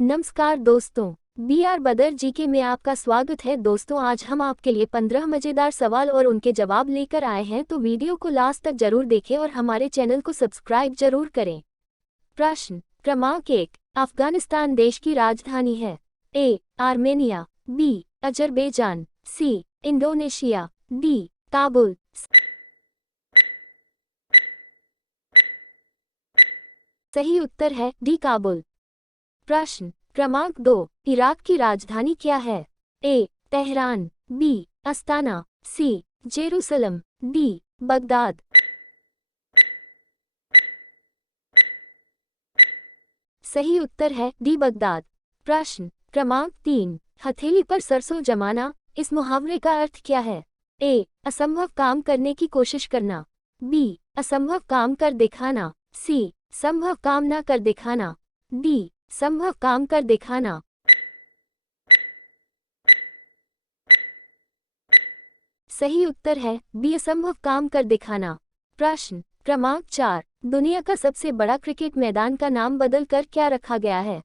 नमस्कार दोस्तों, B are बदर जीके में आपका स्वागत है। दोस्तों, आज हम आपके लिए 15 मज़ेदार सवाल और उनके जवाब लेकर आए हैं, तो वीडियो को लास्ट तक जरूर देखें और हमारे चैनल को सब्सक्राइब जरूर करें। प्रश्न क्रमांक 1, अफगानिस्तान देश की राजधानी है? A. Armenia, B. Azerbaijan, C. Indonesia, D. Kabul. सही उत्तर है डी. काबुल। प्रश्न क्रमांक 2, इराक की राजधानी क्या है? A. Tehran, B. Astana, C. Jerusalem, D. Baghdad. सही उत्तर है डी. बगदाद। प्रश्न क्रमांक 3, हथेली पर सरसों जमाना, इस मुहावरे का अर्थ क्या है? ए. असंभव काम करने की कोशिश करना, बी. असंभव काम कर दिखाना, सी. संभव काम न कर दिखाना, डी. संभव काम कर दिखाना। सही उत्तर है बी. असंभव काम कर दिखाना। प्रश्न क्रमांक 4, दुनिया का सबसे बड़ा क्रिकेट मैदान का नाम बदलकर क्या रखा गया है?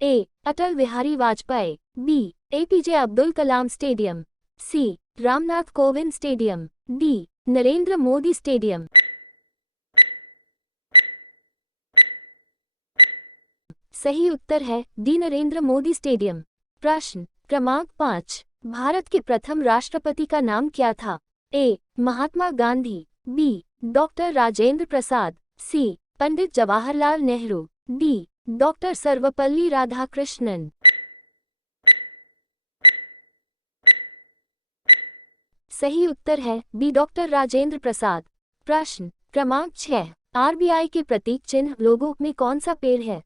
A. Atal Bihari Vajpayee, B. APJ Abdul Kalam stadium, C. Ramnath Kovind stadium, D. Narendra Modi stadium. सही उत्तर है डी. नरेंद्र मोदी स्टेडियम। प्रश्न क्रमांक 5, भारत के प्रथम राष्ट्रपति का नाम क्या था? ए. महात्मा गांधी, बी. डॉक्टर राजेंद्र प्रसाद, सी. पंडित जवाहरलाल नेहरू, डी. डॉक्टर सर्वपल्ली राधाकृष्णन। सही उत्तर है बी. डॉक्टर राजेंद्र प्रसाद। प्रश्न क्रमांक 6, आरबीआई के प्रतीक चिन्ह लोगो में कौन सा पेड़ है?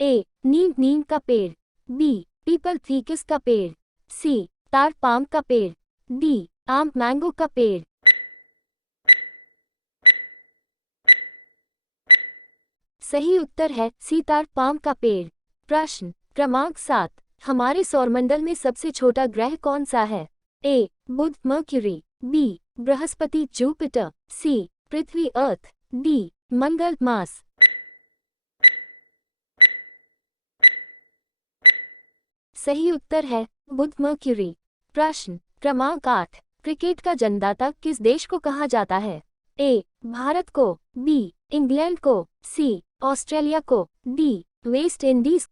ए. नीम का पेड़, बी. पीपल फिकस का पेड़, सी. ताड़ पाम का पेड़, डी. आम मैंगो का पेड़। सही उत्तर है सी. ताड़ पाम का पेड़। प्रश्न क्रमांक 7, हमारे सौरमंडल में सबसे छोटा ग्रह कौन सा है? ए. बुध मर्क्यूरी, बी. बृहस्पति जुपिटर, सी. पृथ्वी अर्थ, डी. मंगल मार्स। सही उत्तर है बुध मर्क्यूरी। प्रश्न क्रमांक 8, क्रिकेट का जन्मदाता किस देश को कहा जाता है? ए. भारत को, बी. इंग्लैंड को, सी. ऑस्ट्रेलिया को, डी. वेस्ट इंडीज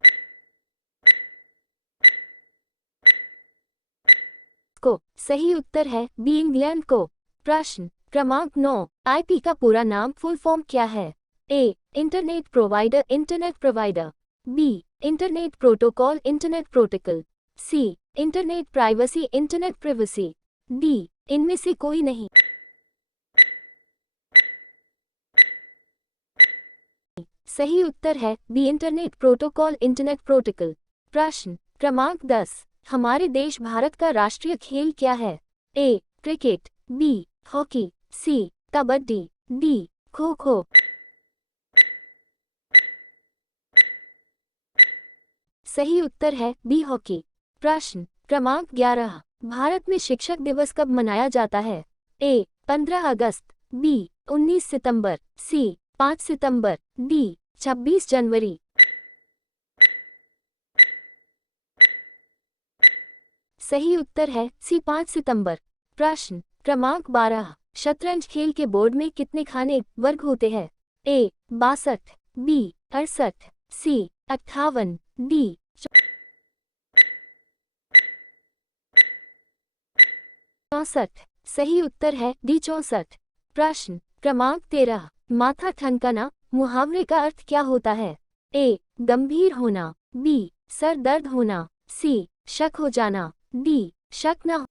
को। सही उत्तर है बी. इंग्लैंड को। प्रश्न क्रमांक 9, आईपी का पूरा नाम फुल फॉर्म क्या है? A. Internet provider, B. Internet protocol internet protocol, C. Internet privacy, D. इनमें से कोई नहीं। सही उत्तर है बी. Internet protocol. प्रश्न क्रमांक 10, हमारे देश भारत का राष्ट्रीय खेल क्या है? A. Cricket, B. Hockey, C. Kabaddi, D. Kho kho. सही उत्तर है बी. हॉकी। प्रश्न क्रमांक 11, भारत में शिक्षक दिवस कब मनाया जाता है? ए. 15 अगस्त, बी. 19 सितंबर, सी. 5 सितंबर, डी. 26 जनवरी। सही उत्तर है सी. 5 सितंबर। प्रश्न क्रमांक 12, शतरंज खेल के बोर्ड में कितने खाने वर्ग होते हैं? ए. 62, बी. 68, सी. 58, डी. 64। सही उत्तर है डी. 64। प्रश्न क्रमांक 13, माथा ठनकाना मुहावरे का अर्थ क्या होता है? ए. गंभीर होना, बी. सर दर्द होना, सी. शक हो जाना, डी. शक न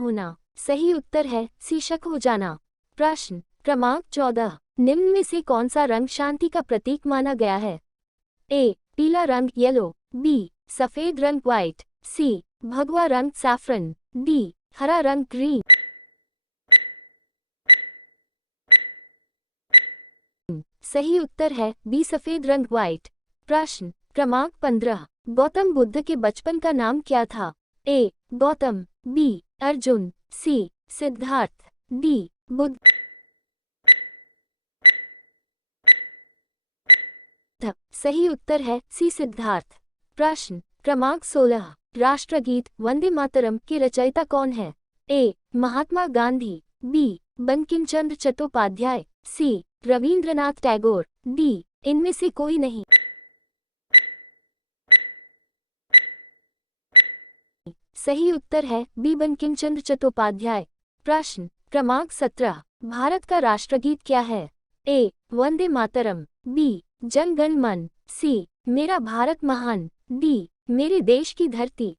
होना। सही उत्तर है सी. शक हो जाना। प्रश्न क्रमांक 14, निम्न में से कौन सा रंग शांति का प्रतीक माना गया है? ए. पीला रंग येलो, बी. सफेद रंग व्हाइट, सी. भगवा रंग सैफरन, डी. हरा रंग ग्रीन। सही उत्तर है बी. सफेद रंग व्हाइट। प्रश्न क्रमांक 15, गौतम बुद्ध के बचपन का नाम क्या था? ए. गौतम, बी. अर्जुन, सी. सिद्धार्थ, डी. बुद्ध। सही उत्तर है सी सिद्धार्थ। प्रश्न क्रमांक 16, राष्ट्रगीत वंदे मातरम के रचयिता कौन है? ए महात्मा गांधी, बी बंकिम चंद्र चट्टोपाध्याय, सी रविंद्रनाथ टैगोर, डी इनमें से कोई नहीं। सही उत्तर है बी बंकिम चंद्र चट्टोपाध्याय। प्रश्न क्रमांक 17, भारत का राष्ट्रगीत क्या है? ए वंदे मातरम, बी जन गण मन, सी मेरा भारत महान, डी मेरे देश की धरती।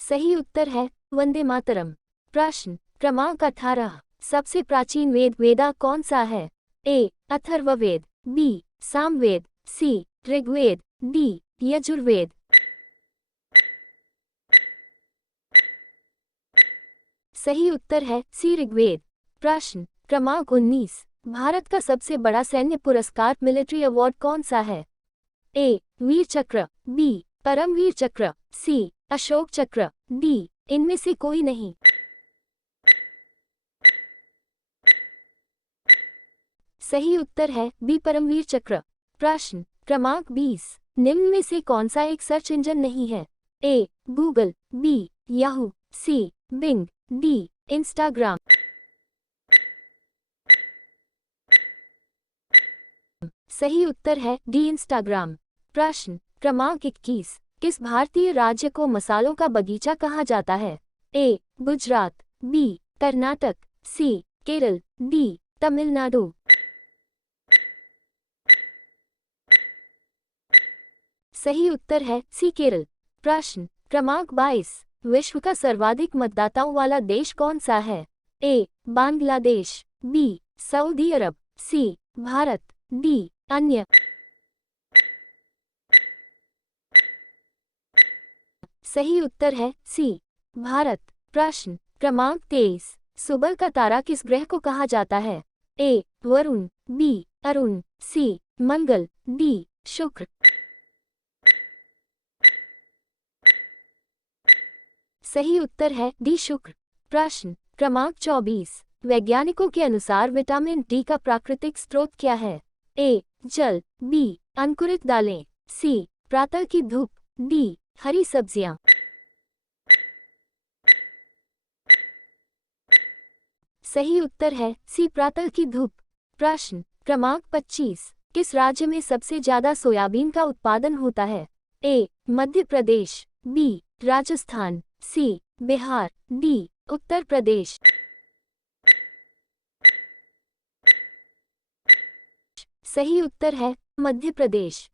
सही उत्तर है वंदे मातरम। प्रश्न क्रमांक 18, सबसे प्राचीन वेद वेदा कौन सा है? ए अथर्ववेद, बी सामवेद, सी ऋग्वेद, डी यजुर्वेद। सही उत्तर है सी ऋग्वेद। प्रश्न क्रमांक 19, भारत का सबसे बड़ा सैन्य पुरस्कार मिलिट्री अवार्ड कौन सा है? ए वीर चक्र, बी परमवीर चक्र, सी अशोक चक्र, डी इनमें से कोई नहीं। सही उत्तर है बी परमवीर चक्र। प्रश्न क्रमांक 20, निम्न में से कौन सा एक सर्च इंजन नहीं है? ए गूगल, बी याहू, सी बिंग, डी इंस्टाग्राम। सही उत्तर है डी इंस्टाग्राम। प्रश्न क्रमांक 21, किस भारतीय राज्य को मसालों का बगीचा कहा जाता है? ए गुजरात, बी कर्नाटक, सी केरल, डी तमिलनाडु। सही उत्तर है सी केरल। प्रश्न क्रमांक 22, विश्व का सर्वाधिक मतदाताओं वाला देश कौन सा है? ए बांग्लादेश, बी सऊदी अरब, सी भारत, डी अन्य। सही उत्तर है सी भारत। प्रश्न क्रमांक 23, सुबर का तारा किस ग्रह को कहा जाता है? ए वरुण, बी अरुण, सी मंगल, डी शुक्र। सही उत्तर है डी शुक्र। प्रश्न क्रमांक 24, वैज्ञानिकों के अनुसार विटामिन डी का प्राकृतिक स्रोत क्या है? ए जल, बी अंकुरित दालें, सी प्रातः की धूप, डी हरी सब्जियां। सही उत्तर है सी प्रातः की धूप। प्रश्न क्रमांक 25, किस राज्य में सबसे ज्यादा सोयाबीन का उत्पादन होता है? ए मध्य प्रदेश, बी राजस्थान, सी बिहार, डी उत्तर प्रदेश। सही उत्तर है मध्य प्रदेश।